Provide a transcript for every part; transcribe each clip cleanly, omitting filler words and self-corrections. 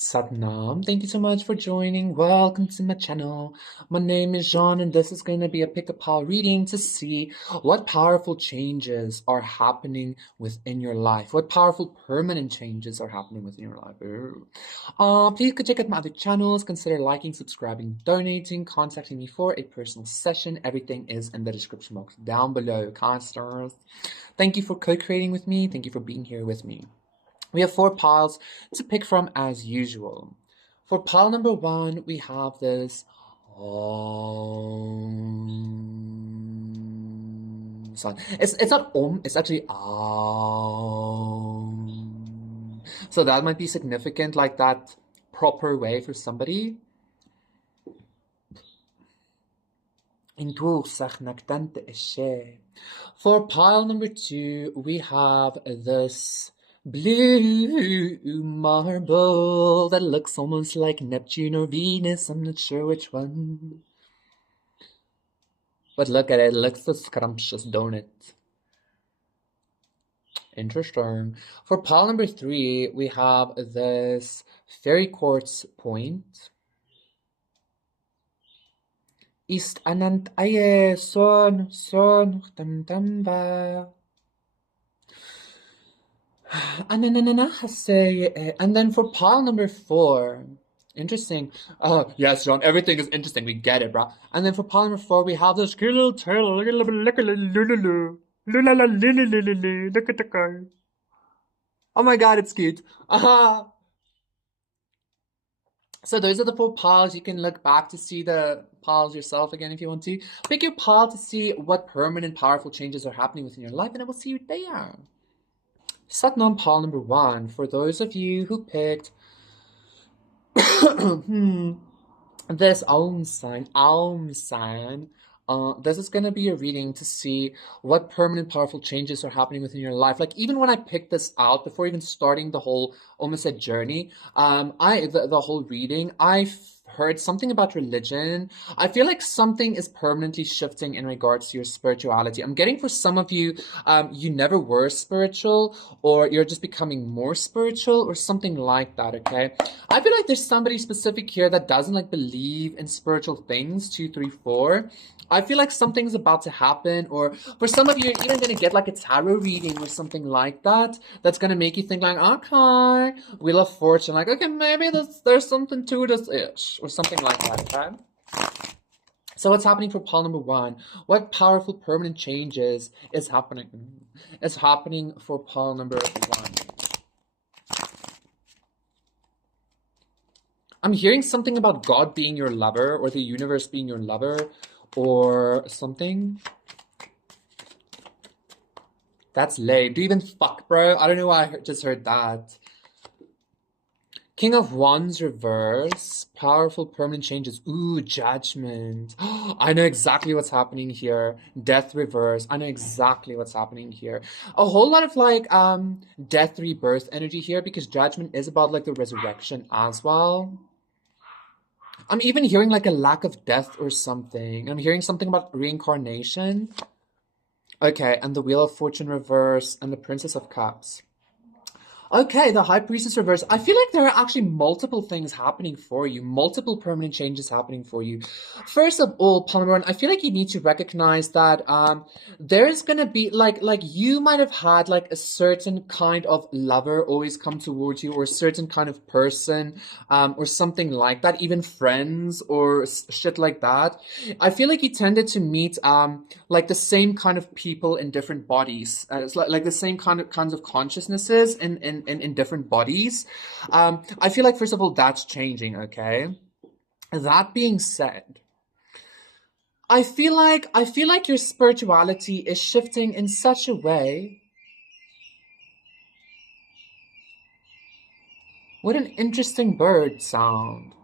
Satnam, thank you so much for joining. Welcome to my channel. My name is Jean, and this is going to be a pick-a-pile reading to see what powerful changes are happening within your life. What powerful permanent changes are happening within your life. Please go check out my other channels. Consider liking, subscribing, donating, contacting me for a personal session. Everything is in the description box down below. Stars. Thank you for co-creating with me. Thank you for being here with me. We have 4 piles to pick from as usual. For pile number 1, we have this sound. It's not it's actually So that might be significant, like that proper way for somebody. For pile number 2, we have this blue marble that looks almost like Neptune or Venus. I'm not sure which one. But look at it. It looks so scrumptious, don't it? Interesting. For pile number 3, we have this fairy quartz point. Ist anant aye son tamba. And then for pile number 4, interesting. Oh, yes, John, everything is interesting. We get it, bro. And then for pile number 4, we have this cute little tail. Look at the guy. Oh my god, it's cute. So those are the 4 piles. You can look back to see the piles yourself again if you want to. Pick your pile to see what permanent, powerful changes are happening within your life, and I will see you there. Satnam pile number 1, for those of you who picked this Aum sign, this is going to be a reading to see what permanent, powerful changes are happening within your life. Like, even when I picked this out, before even starting the whole, almost a journey, the whole reading, I heard something about religion. I feel like something is permanently shifting in regards to your spirituality. I'm getting for some of you, you never were spiritual, or you're just becoming more spiritual, or something like that, okay? I feel like there's somebody specific here that doesn't like believe in spiritual things, 2, 3, 4. I feel like something's about to happen, or for some of you, you're even going to get like a tarot reading or something like that. That's going to make you think like, okay, Wheel of Fortune, like, okay, maybe there's something to this-ish, or something like that, okay? So what's happening for pile number 1? What powerful permanent changes is happening? Is happening for pile number 1? I'm hearing something about God being your lover, or the universe being your lover, or something. That's lame. Do you even fuck, bro? I don't know why I just heard that. King of Wands reverse. Powerful permanent changes. Ooh, Judgment. I know exactly what's happening here. Death reverse. I know exactly what's happening here. A whole lot of like death rebirth energy here, because Judgment is about like the resurrection as well. I'm even hearing like a lack of death or something. I'm hearing something about reincarnation. Okay, and the Wheel of Fortune reverse and the Princess of Cups. Okay, the High Priestess reverse. I feel like there are actually multiple things happening for you, multiple permanent changes happening for you. First of all, Palmer, I feel like you need to recognize that there's gonna be like you might have had like a certain kind of lover always come towards you, or a certain kind of person, or something like that, even friends or shit like that. I feel like you tended to meet like the same kind of people in different bodies. It's like the same kinds of consciousnesses in different bodies. I feel like, first of all, that's changing, okay? That being said, I feel like your spirituality is shifting in such a way. What an interesting bird sound.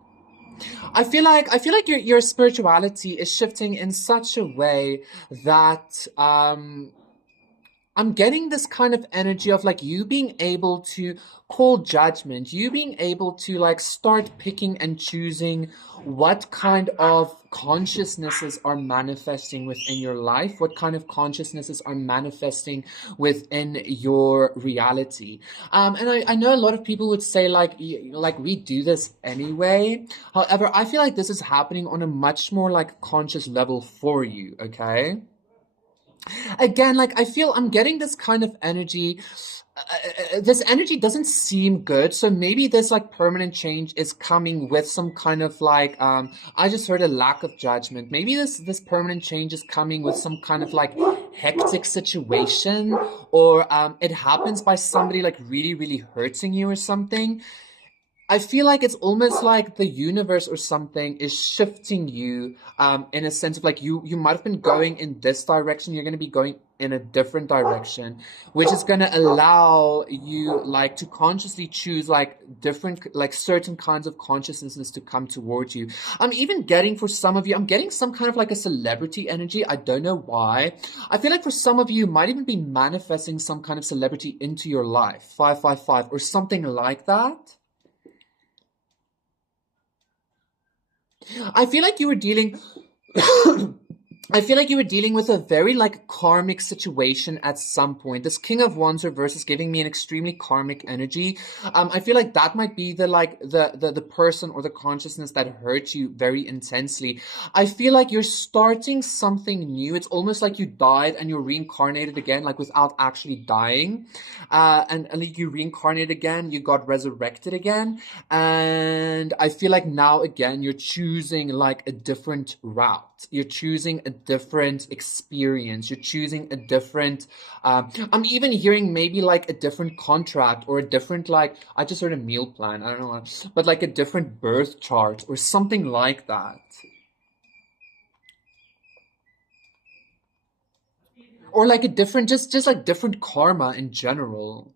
I feel like your spirituality is shifting in such a way that I'm getting this kind of energy of like you being able to call judgment, you being able to like start picking and choosing what kind of consciousnesses are manifesting within your life, what kind of consciousnesses are manifesting within your reality. And I know a lot of people would say like we do this anyway. However, I feel like this is happening on a much more like conscious level for you, okay? Again, like I feel I'm getting this kind of energy. This energy doesn't seem good, so maybe this like permanent change is coming with some kind of like I just heard a lack of judgment. Maybe this permanent change is coming with some kind of like hectic situation, or it happens by somebody like really really hurting you or something. I feel like it's almost like the universe or something is shifting you in a sense of like you might have been going in this direction, you're going to be going in a different direction, which is going to allow you like to consciously choose like different like certain kinds of consciousness to come towards you. I'm even getting for some of you, I'm getting some kind of like a celebrity energy. I don't know why. I feel like for some of you, you might even be manifesting some kind of celebrity into your life, 555 or something like that. I feel like you were dealing I feel like you were dealing with a very like karmic situation at some point. This King of Wands reverse is giving me an extremely karmic energy. I feel like that might be the like the person or the consciousness that hurt you very intensely. I feel like you're starting something new. It's almost like you died and you're reincarnated again, like without actually dying. And like you reincarnated again, you got resurrected again. And I feel like now again you're choosing like a different route. You're choosing a different experience. You're choosing a different, I'm even hearing maybe like a different contract or a different like, I just heard a meal plan, I don't know, but like a different birth chart or something like that. Or like a different, just like different karma in general.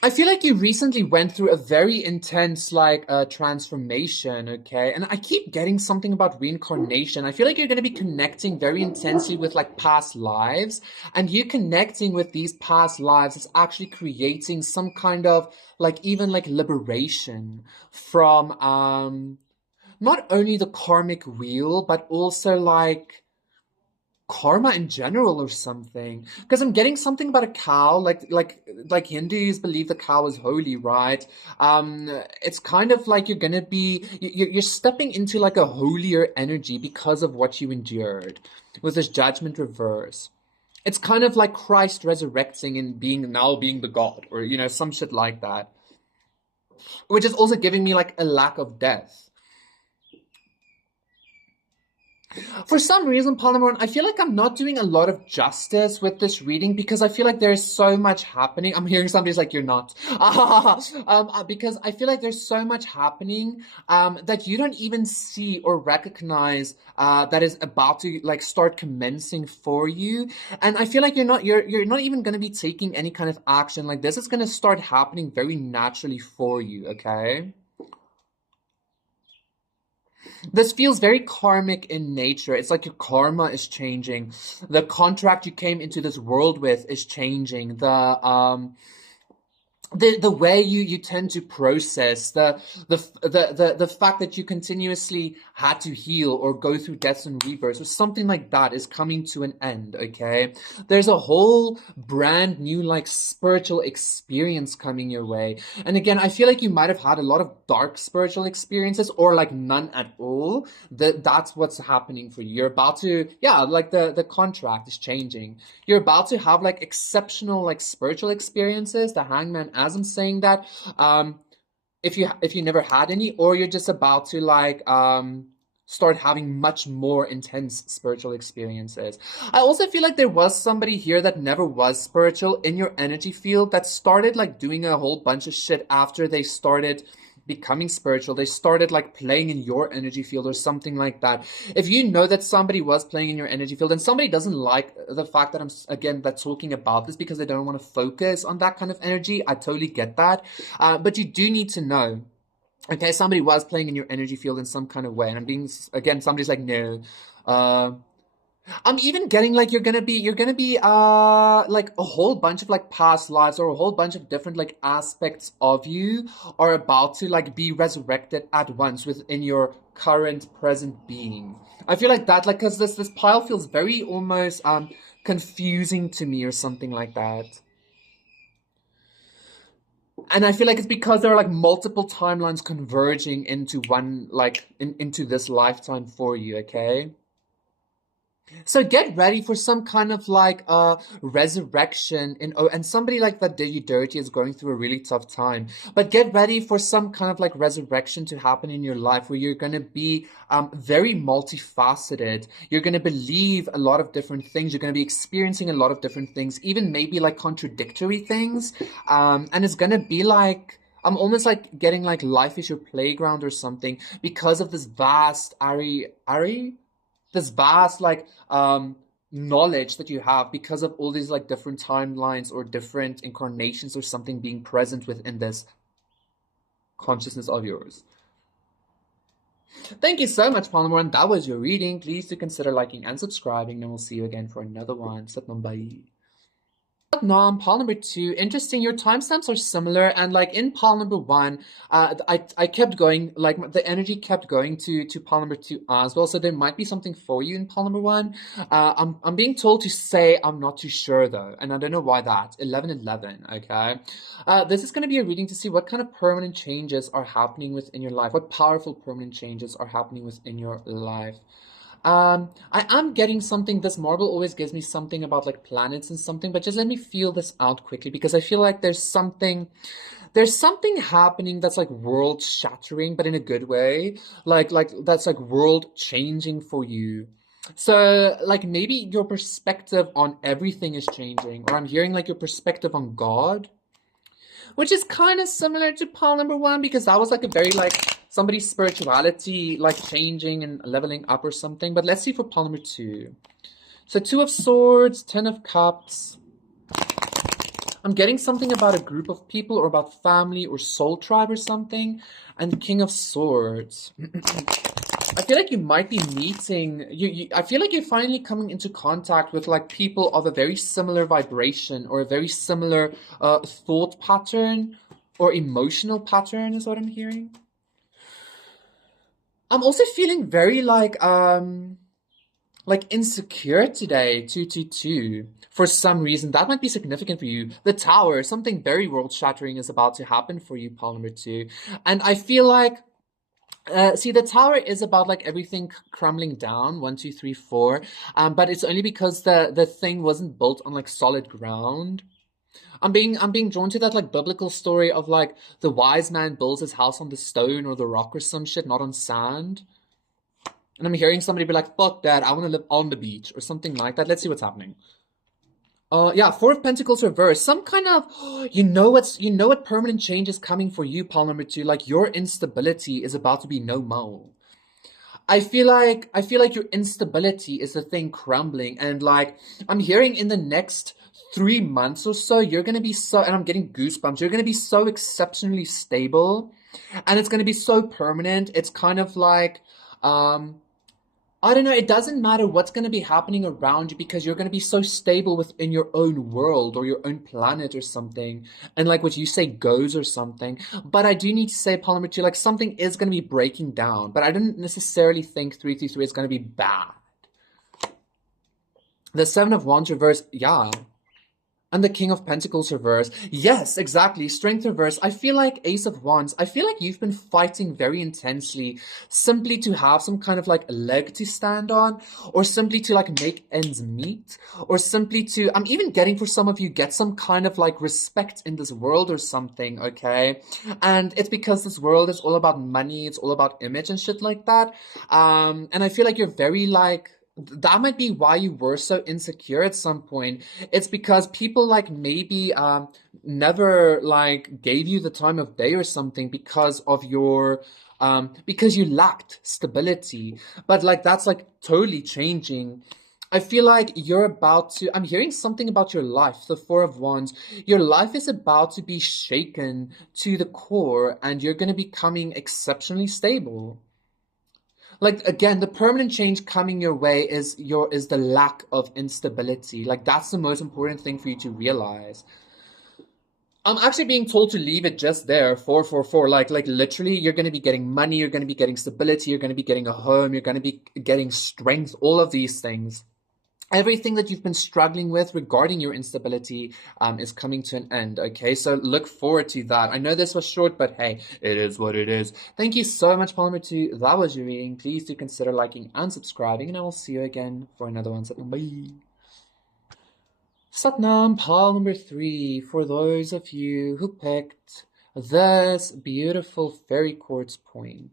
I feel like you recently went through a very intense like transformation, okay? And I keep getting something about reincarnation. I feel like you're going to be connecting very intensely with like past lives, and you connecting with these past lives is actually creating some kind of like even like liberation from not only the karmic wheel, but also like karma in general or something, because I'm getting something about a cow, like Hindus believe the cow is holy, right? It's kind of like you're gonna be you're stepping into like a holier energy because of what you endured with this judgment reverse. It's kind of like Christ resurrecting and being the God, or some shit like that, which is also giving me like a lack of death. For some reason, Polymer, I feel like I'm not doing a lot of justice with this reading because I feel like there's so much happening. I'm hearing somebody's like, you're not. Because I feel like there's so much happening that you don't even see or recognize that is about to like start commencing for you. And I feel like you're not even going to be taking any kind of action. Like this is going to start happening very naturally for you, okay? This feels very karmic in nature. It's like your karma is changing. The contract you came into this world with is changing. The way you tend to process the fact that you continuously had to heal or go through deaths and rebirths or something like that is coming to an end, okay? There's a whole brand new like spiritual experience coming your way. And again, I feel like you might have had a lot of dark spiritual experiences or like none at all. That's what's happening for you. You're about to, yeah, like the contract is changing. You're about to have like exceptional like spiritual experiences. The Hangman, as I'm saying that, if you never had any, or you're just about to like start having much more intense spiritual experiences. I also feel like there was somebody here that never was spiritual in your energy field that started like doing a whole bunch of shit after they started becoming spiritual. They started like playing in your energy field or something like that. If you know that somebody was playing in your energy field and somebody doesn't like the fact that I'm again that talking about this because they don't want to focus on that kind of energy, I totally get that. But you do need to know, okay, somebody was playing in your energy field in some kind of way. And I'm being, again, somebody's like, no. I'm even getting like you're gonna be like a whole bunch of like past lives or a whole bunch of different like aspects of you are about to like be resurrected at once within your current present being. I feel like that like because this pile feels very almost confusing to me or something like that. And I feel like it's because there are like multiple timelines converging into one like into this lifetime for you, okay? So get ready for some kind of like resurrection in oh and somebody like that did you dirty is going through a really tough time. But get ready for some kind of like resurrection to happen in your life where you're gonna be very multifaceted. You're gonna believe a lot of different things. You're gonna be experiencing a lot of different things, even maybe like contradictory things. And it's gonna be like I'm almost like getting like life is your playground or something because of this vast Ari this vast like knowledge that you have because of all these like different timelines or different incarnations or something being present within this consciousness of yours. Thank you so much, Palmer, and that was your reading. Please do consider liking and subscribing, and we'll see you again for another one. Satnam, bye. Nam, pile number two. Interesting. Your timestamps are similar, and like in pile number one, I kept going. Like the energy kept going to pile number two as well. So there might be something for you in pile number one. I'm being told to say I'm not too sure though, and I don't know why that. 1111. Okay. This is going to be a reading to see what kind of permanent changes are happening within your life. What powerful permanent changes are happening within your life. I am getting something. This marble always gives me something about like planets and something, but just let me feel this out quickly because I feel like there's something happening that's like world shattering, but in a good way. Like that's like world changing for you. So like maybe your perspective on everything is changing, or I'm hearing like your perspective on God, which is kind of similar to pile number one because that was like a very like somebody's spirituality like changing and leveling up or something. But let's see for pile number two. So Two of Swords, Ten of Cups. I'm getting something about a group of people or about family or soul tribe or something. And King of Swords. I feel like you might be meeting I feel like you're finally coming into contact with like people of a very similar vibration or a very similar thought pattern or emotional pattern is what I'm hearing. I'm also feeling very like insecure today, 222. For some reason, that might be significant for you. The Tower, something very world shattering is about to happen for you, pile number two. And I feel like see, the Tower is about like everything crumbling down, 1, 2, 3, 4. But it's only because the thing wasn't built on like solid ground. I'm being drawn to that like biblical story of like the wise man builds his house on the stone or the rock or some shit, not on sand. And I'm hearing somebody be like, "Fuck that! I want to live on the beach" or something like that. Let's see what's happening. Yeah, Four of Pentacles reverse. Some kind of, you know what permanent change is coming for you, pile number two. Like your instability is about to be no more. I feel like your instability is the thing crumbling, and like I'm hearing in the next 3 months or so, you're gonna be so, and I'm getting goosebumps. You're gonna be so exceptionally stable, and it's gonna be so permanent. It's kind of like, I don't know, it doesn't matter what's going to be happening around you because you're going to be so stable within your own world or your own planet or something. And like what you say goes or something. But I do need to say, Polymetry, like something is going to be breaking down. But I don't necessarily think 333 is going to be bad. The Seven of Wands reverse, yeah. And the King of Pentacles reverse. Yes, exactly. Strength reverse. I feel like Ace of Wands. I feel like you've been fighting very intensely simply to have some kind of like leg to stand on, or simply to like make ends meet, or simply to, I'm even getting for some of you, get some kind of like respect in this world or something, okay? And it's because this world is all about money, it's all about image and shit like that. And I feel like you're very like, that might be why you were so insecure at some point. It's because people like maybe never like gave you the time of day or something because of your because you lacked stability. But like that's like totally changing. I feel like you're about to, I'm hearing something about your life, the Four of Wands. Your life is about to be shaken to the core and you're going to be becoming exceptionally stable. Like again, the permanent change coming your way is the lack of instability. Like that's the most important thing for you to realize. I'm actually being told to leave it just there, 444. Like literally, you're going to be getting money, you're going to be getting stability, you're going to be getting a home, you're going to be getting strength, all of these things. Everything that you've been struggling with regarding your instability is coming to an end, okay? So look forward to that. I know this was short, but hey, it is what it is. Thank you so much, Polymer 2. That was your reading. Please do consider liking and subscribing, and I will see you again for another one. Bye. Satnam, pile number 3, for those of you who picked this beautiful fairy quartz point.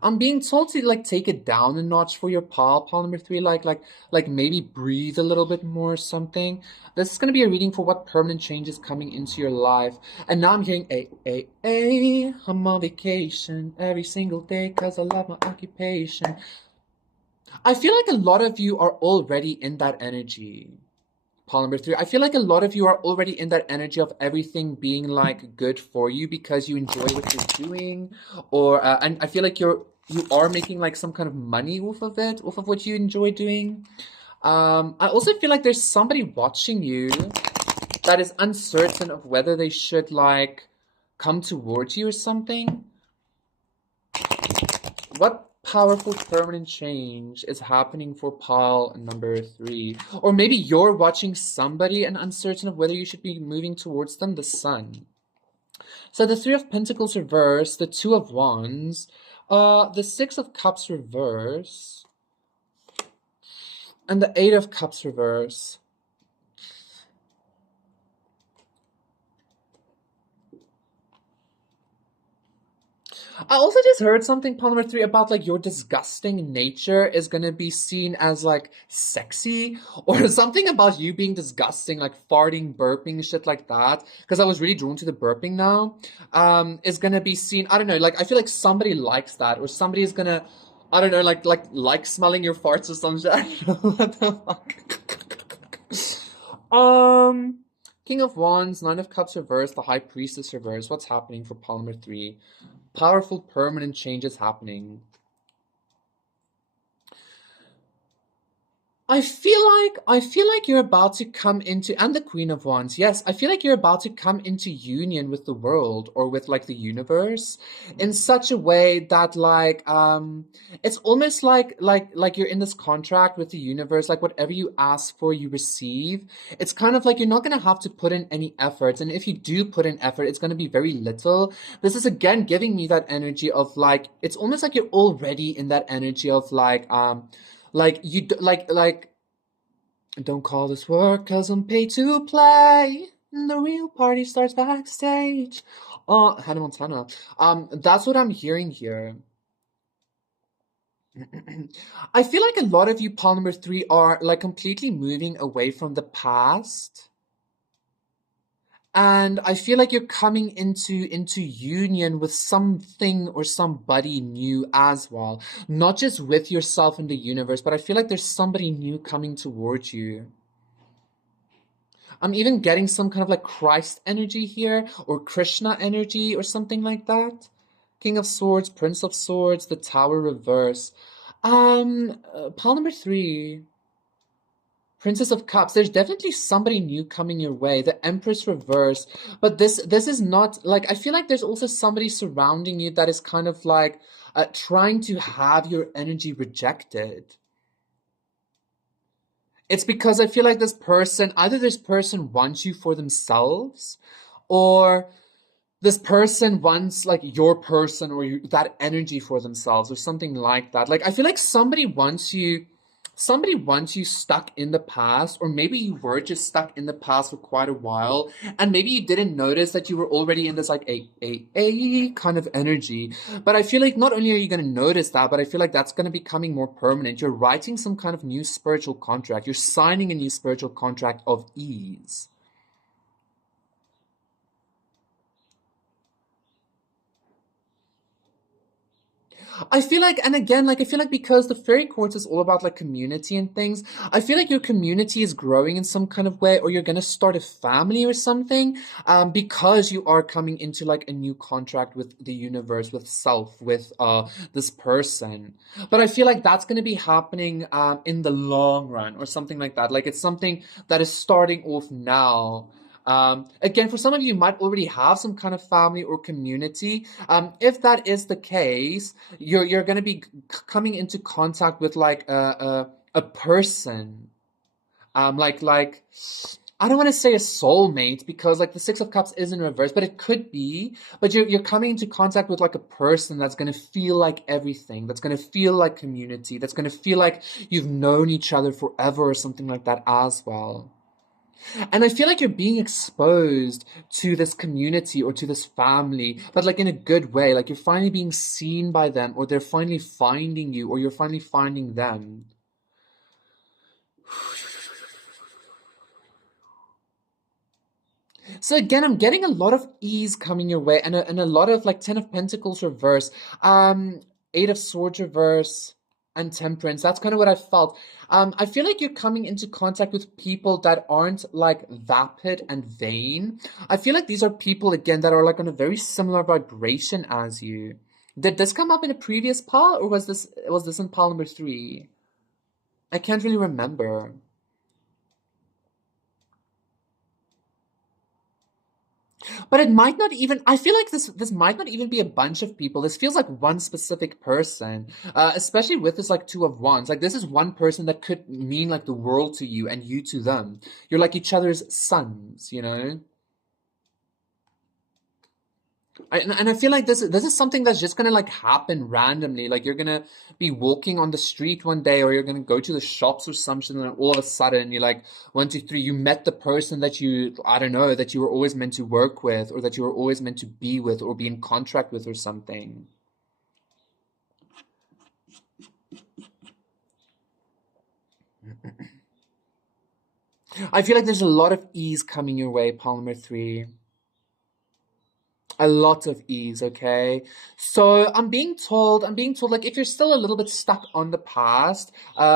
I'm being told to like take it down a notch for your pile number 3, like maybe breathe a little bit more or something. This is gonna be a reading for what permanent change is coming into your life. And now I'm hearing I'm on vacation every single day because I love my occupation. I feel like a lot of you are already in that energy. Pile number 3. I feel like a lot of you are already in that energy of everything being like good for you because you enjoy what you're doing, or and I feel like you are making like some kind of money off of it, off of what you enjoy doing. I also feel like there's somebody watching you that is uncertain of whether they should like come towards you or something. What powerful permanent change is happening for pile number 3? Or maybe you're watching somebody and uncertain of whether you should be moving towards them, the Sun. So the 3 of Pentacles reverse, the 2 of Wands, the 6 of Cups reverse, and the 8 of Cups reverse. I also just heard something, pile number 3, about like your disgusting nature is gonna be seen as like sexy, or something about you being disgusting, like farting, burping, shit like that. Because I was really drawn to the burping now. Is gonna be seen. I don't know. Like I feel like somebody likes that, or somebody is gonna. I don't know, like smelling your farts or some shit. I don't know what the fuck. King of Wands, 9 of Cups reversed, the High Priestess reversed. What's happening for pile number 3? Powerful permanent changes happening. I feel like you're about to come into, and the Queen of Wands, yes, I feel like you're about to come into union with the world or with like the universe in such a way that like it's almost like you're in this contract with the universe, like whatever you ask for you receive. It's kind of like you're not going to have to put in any efforts, and if you do put in effort, it's going to be very little. This is again giving me that energy of like, it's almost like you're already in that energy of like you like don't call this work 'cause I'm paid to play. The real party starts backstage. Hannah Montana. That's what I'm hearing here. I feel like a lot of you, pile number 3, are like completely moving away from the past. And I feel like you're coming into union with something or somebody new as well. Not just with yourself and the universe, but I feel like there's somebody new coming towards you. I'm even getting some kind of like Christ energy here, or Krishna energy, or something like that. King of Swords, Prince of Swords, the Tower reverse. Pile number 3. Princess of Cups, there's definitely somebody new coming your way. The Empress reverse. But this is not, like, I feel like there's also somebody surrounding you that is kind of like trying to have your energy rejected. It's because I feel like this person, either this person wants you for themselves, or this person wants like your person or that energy for themselves, or something like that. Like I feel like somebody wants you stuck in the past, or maybe you were just stuck in the past for quite a while, and maybe you didn't notice that you were already in this like a kind of energy. But I feel like not only are you going to notice that, but I feel like that's going to be becoming more permanent. You're writing some kind of new spiritual contract. You're signing a new spiritual contract of ease. I feel like, and again, like, I feel like because the fairy courts is all about like community and things, I feel like your community is growing in some kind of way, or you're gonna start a family or something, because you are coming into like a new contract with the universe, with self, with this person. But I feel like that's gonna be happening in the long run or something like that. Like it's something that is starting off now. Again, for some of you, you might already have some kind of family or community. If that is the case, you're going to be coming into contact with like a person, like I don't want to say a soulmate because like the Six of Cups is in reverse, but it could be. But you're coming into contact with like a person that's going to feel like everything, that's going to feel like community, that's going to feel like you've known each other forever or something like that as well. And I feel like you're being exposed to this community or to this family, but like in a good way. Like you're finally being seen by them, or they're finally finding you, or you're finally finding them. So again, I'm getting a lot of ease coming your way, and a lot of like Ten of Pentacles reverse, Eight of Swords reverse, and Temperance. That's kind of what I felt. I feel like you're coming into contact with people that aren't like vapid and vain. I feel like these are people again that are like on a very similar vibration as you. Did this come up in a previous pile, or was this in pile number 3? I can't really remember. But it might not even, I feel like this might not even be a bunch of people. This feels like one specific person, especially with this like Two of Wands. Like this is one person that could mean like the world to you and you to them. You're like each other's sons, you know? And I feel like this is something that's just gonna like happen randomly. Like you're gonna be walking on the street one day, or you're gonna go to the shops or something, and all of a sudden you're like, 1, 2, 3, you met the person that you, I don't know, that you were always meant to work with, or that you were always meant to be with, or be in contract with, or something. I feel like there's a lot of ease coming your way, Palmer 3. A lot of ease, okay? So I'm being told, like, if you're still a little bit stuck on the past,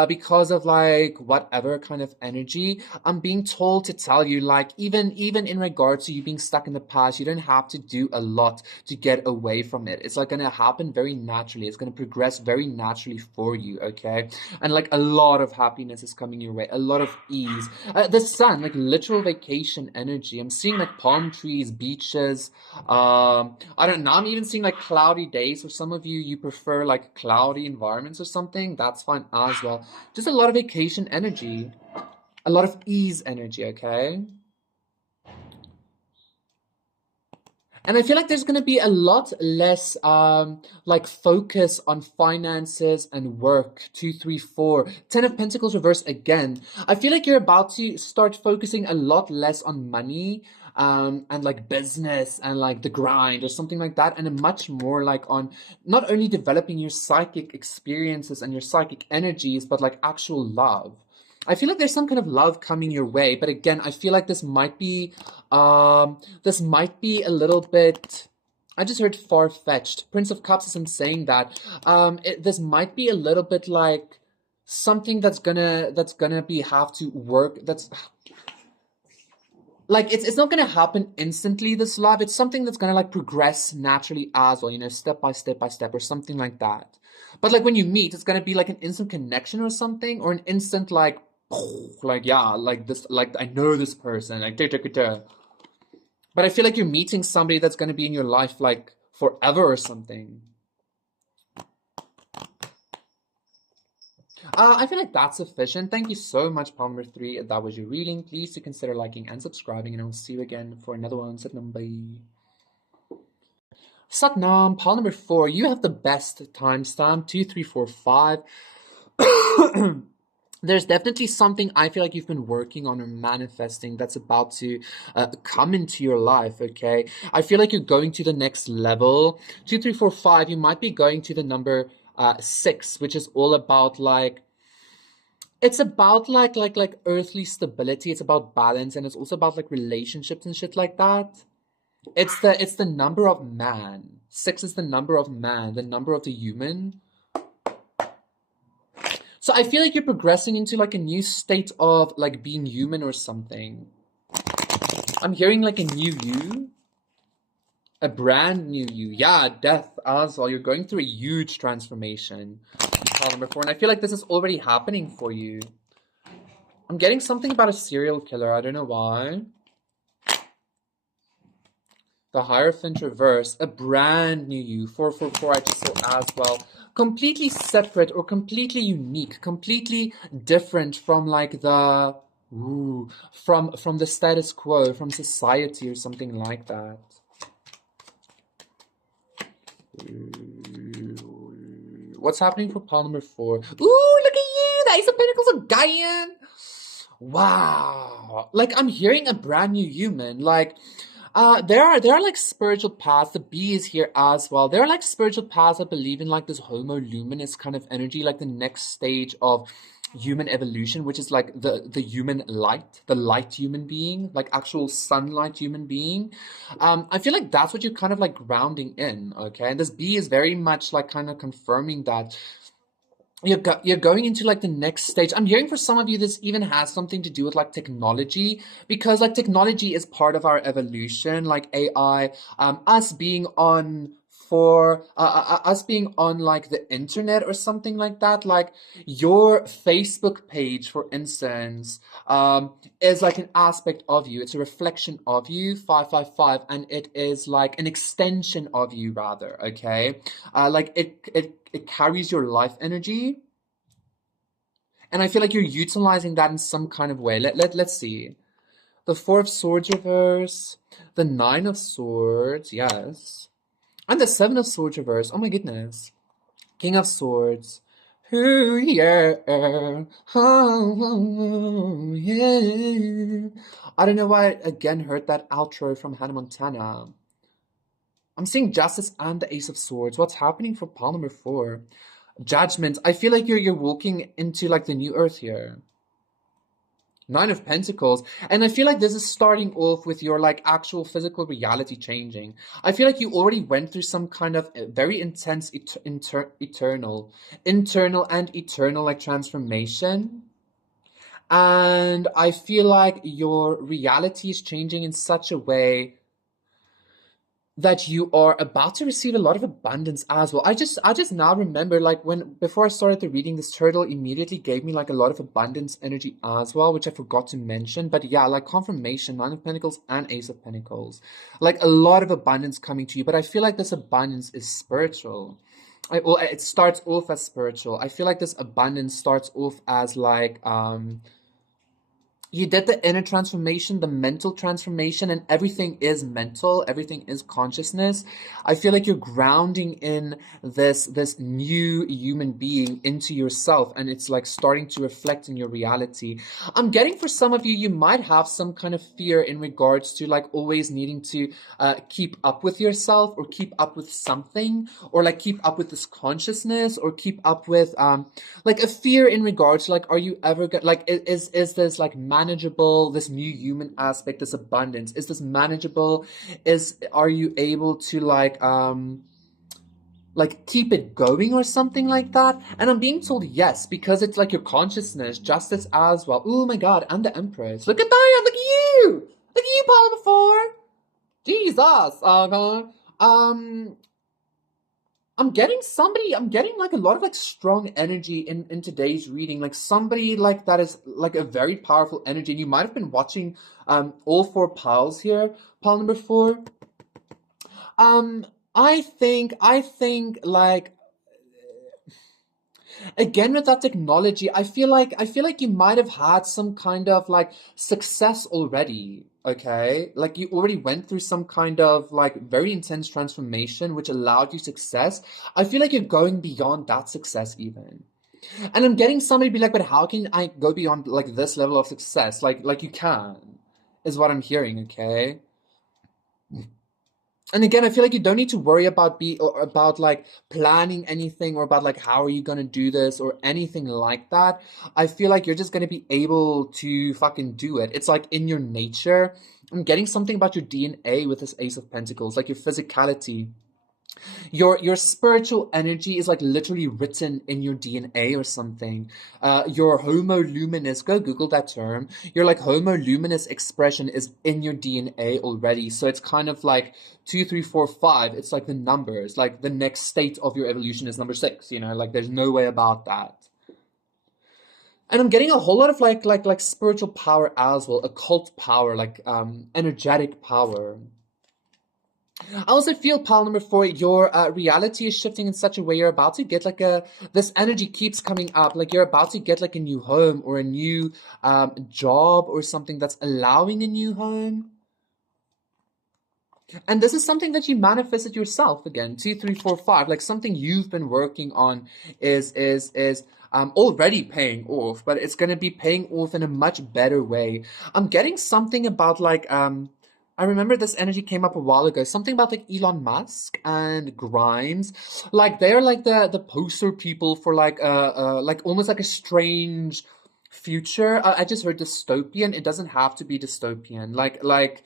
because of like whatever kind of energy, I'm being told to tell you, like, even in regards to you being stuck in the past, you don't have to do a lot to get away from it. It's like gonna happen very naturally. It's gonna progress very naturally for you, okay? And like a lot of happiness is coming your way, a lot of ease. The sun, like literal vacation energy. I'm seeing like palm trees, beaches. I don't know. I'm even seeing like cloudy days. For some of you, you prefer like cloudy environments or something. That's fine as well. Just a lot of vacation energy, a lot of ease energy, okay? And I feel like there's going to be a lot less like focus on finances and work. 2, 3, 4. 10 of Pentacles reverse again. I feel like you're about to start focusing a lot less on money, and like business and like the grind or something like that, and a much more like on not only developing your psychic experiences and your psychic energies, but like actual love. I feel like there's some kind of love coming your way, but again, I feel like this might be a little bit. I just heard far-fetched. Prince of Cups isn't saying that. This might be a little bit like something that's gonna be have to work. That's like it's not gonna happen instantly. This love, it's something that's gonna like progress naturally as well. Step by step by step, or something like that. But like when you meet, it's gonna be like an instant connection or something, or an instant like yeah, like this, like I know this person, like da, da, da, da. But I feel like you're meeting somebody that's gonna be in your life like forever or something. I feel like that's sufficient. Thank you so much, Palmer 3. If that was your reading, please do consider liking and subscribing, and I will see you again for another one. Satnam, bye. Satnam, pile number 4. You have the best timestamp. 2, 3, 4, 5. There's definitely something I feel like you've been working on or manifesting that's about to come into your life, okay? I feel like you're going to the next level. 2, 3, 4, 5, you might be going to the number 6, which is all about like, it's about like earthly stability. It's about balance, and it's also about like relationships and shit like that. It's the number of man. 6 is the number of man, the number of the human. So I feel like you're progressing into like a new state of like being human or something. I'm hearing like a new you. A brand new you. Yeah, death as well. You're going through a huge transformation. Pile number 4. And I feel like this is already happening for you. I'm getting something about a serial killer. I don't know why. The Hierophant reverse. A brand new you. 444 I just saw as well. Completely separate or completely unique. Completely different from like the... Ooh, from the status quo, from society or something like that. What's happening for pile number 4? Ooh, look at you! The Ace of Pentacles again! Wow. Like, I'm hearing a brand new human. Like, there are like spiritual paths. The bee is here as well. There are like spiritual paths that believe in like this homo luminous kind of energy, like the next stage of human evolution, which is like the human light, the light human being, like actual sunlight human being. I feel like that's what you're kind of like grounding in, okay? And this bee is very much like kind of confirming that you're going into like the next stage. I'm hearing for some of you this even has something to do with like technology, because like technology is part of our evolution, like AI, us being on us being on like the internet or something like that. Like your Facebook page, for instance, is like an aspect of you. It's a reflection of you, 555, and it is like an extension of you rather, okay? Like it carries your life energy. And I feel like you're utilizing that in some kind of way. Let's see. The 4 of Swords reverse, the 9 of Swords, yes. And the 7 of Swords reverse. Oh my goodness. King of Swords. Ooh, yeah. Oh, yeah. I don't know why I again heard that outro from Hannah Montana. I'm seeing Justice and the Ace of Swords. What's happening for pile number 4? Judgment. I feel like you're walking into like the new earth here. 9 of Pentacles. And I feel like this is starting off with your like actual physical reality changing. I feel like you already went through some kind of very intense internal and eternal like transformation. And I feel like your reality is changing in such a way that you are about to receive a lot of abundance as well. I just now remember, like, before I started the reading, this turtle immediately gave me like a lot of abundance energy as well, which I forgot to mention. But yeah, like confirmation, 9 of Pentacles and Ace of Pentacles, like a lot of abundance coming to you. But I feel like this abundance is spiritual. It starts off as spiritual. I feel like this abundance starts off as like you did the inner transformation, the mental transformation, and everything is mental, everything is consciousness. I feel like you're grounding in this new human being into yourself, and it's like starting to reflect in your reality. I'm getting for some of you, you might have some kind of fear in regards to like always needing to keep up with yourself, or keep up with something, or like keep up with this consciousness, or keep up with like a fear in regards to like, are you ever gonna, like, is this like manageable, this new human aspect, this abundance, is this manageable? Are you able to like keep it going or something like that? And I'm being told yes, because it's like your consciousness, justice as well. Oh my god, and the Empress. Look at that, look at you! Look at you, Paul before! Jesus! I'm getting like a lot of like strong energy in today's reading, like somebody like that is like a very powerful energy. And you might have been watching all 4 piles here, pile number 4. I think like, again with that technology, I feel like you might have had some kind of like success already. Okay, like you already went through some kind of like very intense transformation which allowed you success. I feel like you're going beyond that success even. And I'm getting somebody be like, but how can I go beyond like this level of success? Like you can, is what I'm hearing, okay? And again, I feel like you don't need to worry about like planning anything, or about like how are you gonna do this or anything like that. I feel like you're just gonna be able to fucking do it. It's like in your nature. I'm getting something about your DNA with this Ace of Pentacles, like your physicality. Your spiritual energy is like literally written in your DNA or something. Your homo luminous, go Google that term. Your like homo luminous expression is in your DNA already. So it's kind of like 2, 3, 4, 5. It's like the numbers. Like the next state of your evolution is number 6. You know, like there's no way about that. And I'm getting a whole lot of like spiritual power as well, occult power, like energetic power. I also feel, pile number 4, your reality is shifting in such a way you're about to get like this energy keeps coming up, like you're about to get like a new home or a new job or something that's allowing a new home. And this is something that you manifested yourself again, 2, 3, 4, 5, like something you've been working on is already paying off, but it's going to be paying off in a much better way. I'm getting something about like I remember this energy came up a while ago. Something about like Elon Musk and Grimes, like they're like the poster people for like almost like a strange future. I just heard dystopian. It doesn't have to be dystopian. Like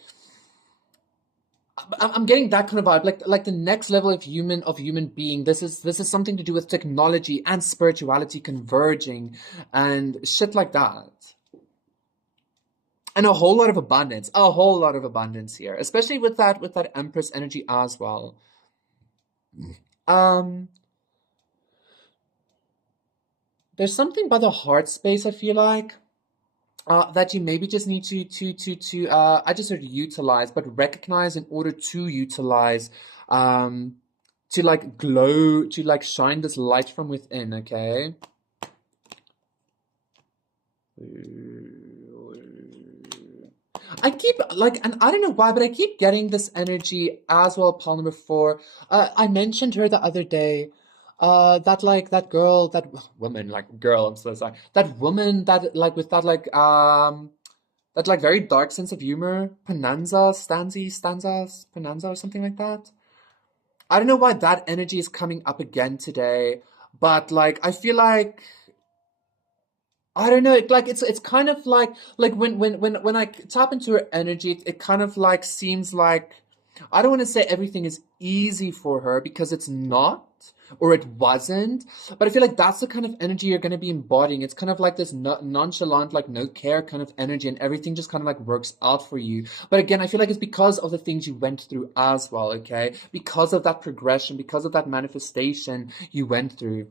I'm getting that kind of vibe, like the next level of human being. This is something to do with technology and spirituality converging and shit like that. And a whole lot of abundance here, especially with that Empress energy as well. Um, there's something by the heart space, I feel like. That you maybe just need to I just sort of utilize, but recognize in order to utilize, um, to like glow, to like shine this light from within, okay? I keep like, and I don't know why, but I keep getting this energy as well, Paul number 4. I mentioned her the other day. That like that girl, that woman, like girl, I'm so sorry. That woman that like with that like very dark sense of humor, Pananza or something like that. I don't know why that energy is coming up again today, but like I feel like I don't know. Like it's kind of like when I tap into her energy, it kind of like seems like I don't want to say everything is easy for her because it's not or it wasn't, but I feel like that's the kind of energy you're going to be embodying. It's kind of like this nonchalant, like no care kind of energy, and everything just kind of like works out for you. But again, I feel like it's because of the things you went through as well. Okay, because of that progression, because of that manifestation you went through.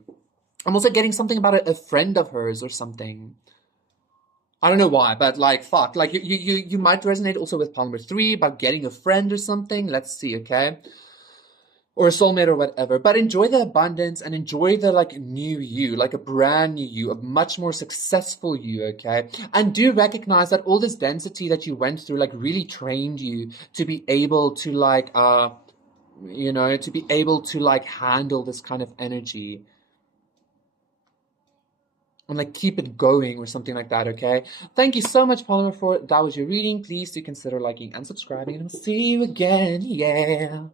I'm also getting something about a friend of hers or something. I don't know why, but like fuck, like you might resonate also with Palmer 3 about getting a friend or something. Let's see, okay? Or a soulmate or whatever. But enjoy the abundance and enjoy the like new you, like a brand new you, a much more successful you, okay? And do recognize that all this density that you went through like really trained you to be able to like to be able to like handle this kind of energy and like keep it going or something like that, okay? Thank you so much, Polymer, for that was your reading. Please do consider liking and subscribing, and I'll see you again. Yeah.